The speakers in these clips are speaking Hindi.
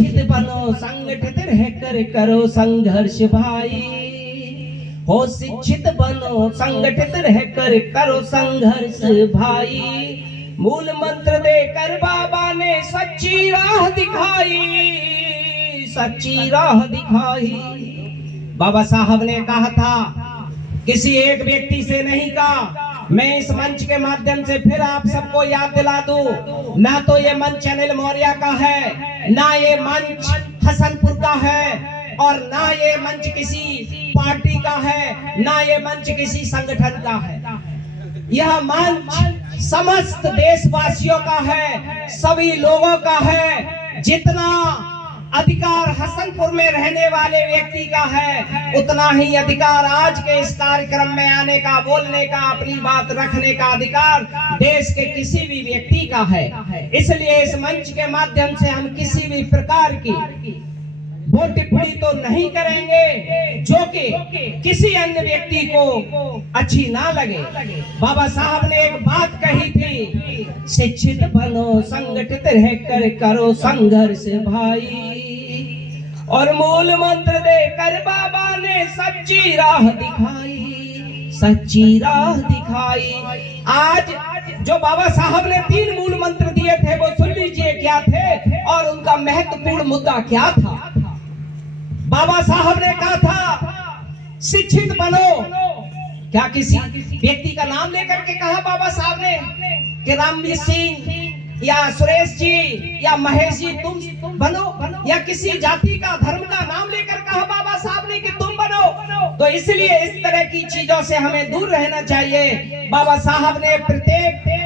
शिक्षित बनो संगठित रहकर करो संघर्ष भाई, हो शिक्षित बनो संगठित रहकर करो संघर्ष भाई। मूल मंत्र देकर बाबा ने सच्ची राह दिखाई, सच्ची राह दिखाई। बाबा साहब ने कहा था, किसी एक व्यक्ति से नहीं कहा। मैं इस मंच के माध्यम से फिर आप सबको याद दिला दूं, ना तो ये मंच अनिल मौर्य का है, ना ये मंच हसनपुर का है, और ना ये मंच किसी पार्टी का है, ना ये मंच किसी संगठन का है। यह मंच समस्त देशवासियों का है, सभी लोगों का है। जितना अधिकार हसनपुर में रहने वाले व्यक्ति का है, उतना ही अधिकार आज के इस कार्यक्रम में आने का, बोलने का, अपनी बात रखने का अधिकार देश के किसी भी व्यक्ति का है। इसलिए इस मंच के माध्यम से हम किसी भी प्रकार की वो टिप्पणी तो नहीं करेंगे जो कि किसी अन्य व्यक्ति को अच्छी ना लगे। बाबा साहब ने एक बात कही थी, शिक्षित बनो संगठित रहकर करो संघर्ष भाई, और मूल मंत्र देकर बाबा ने सच्ची राह दिखाई, सच्ची राह दिखाई। आज जो बाबा साहब ने 3 मूल मंत्र दिए थे वो सुन लीजिए क्या थे और उनका महत्वपूर्ण मुद्दा क्या था। बाबा साहब ने कहा था शिक्षित बनो। क्या किसी व्यक्ति का नाम लेकर के कहा बाबा साहब ने कि रामवीर सिंह या सुरेश जी या महेश जी तुम बनो, या किसी जाति का धर्म का नाम लेकर कहा बाबा साहब ने कि तुम बनो? तो इसलिए इस तरह की चीजों से हमें दूर रहना चाहिए। बाबा साहब ने प्रत्येक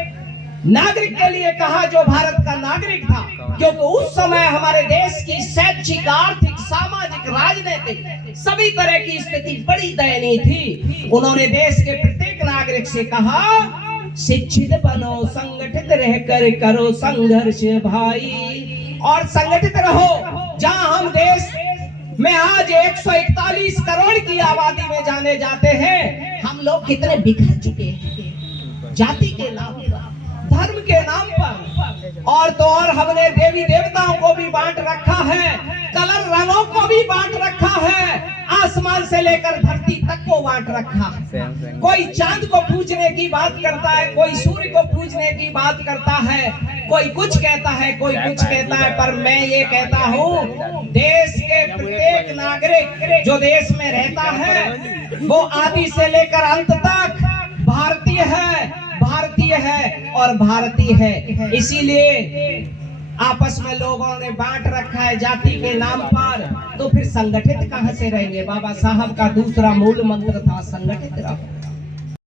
नागरिक के लिए कहा जो भारत का नागरिक था, क्योंकि उस समय हमारे देश की शैक्षिक, आर्थिक, सामाजिक, राजनीतिक सभी तरह की स्थिति बड़ी दयनीय थी। उन्होंने देश के प्रत्येक नागरिक से कहा, शिक्षित बनो संगठित रहकर करो संघर्ष भाई, और संगठित रहो। जहां हम देश में आज 141 करोड़ की आबादी में जाने जाते हैं, हम लोग कितने बिखर चुके हैं जाति के नाम पर, धर्म के नाम पर, और तो और हमने देवी देवताओं को भी बांट रखा है, कलर रंगों को भी बांट रखा है, आसमान से लेकर धरती तक को बांट रखा है। कोई चांद को पूजने की बात करता है, कोई सूर्य को पूजने की बात करता है, कोई कुछ कहता है, कोई कुछ कहता है। पर मैं ये कहता हूँ, देश के प्रत्येक नागरिक जो देश में रहता है वो आदि से लेकर अंत तक भारतीय है, भारतीय है और भारतीय है। इसीलिए आपस में लोगों ने बांट रखा है जाति के नाम पर, तो फिर संगठित कहां से रहेंगे। बाबा साहब का दूसरा मूल मंत्र था संगठित रहो।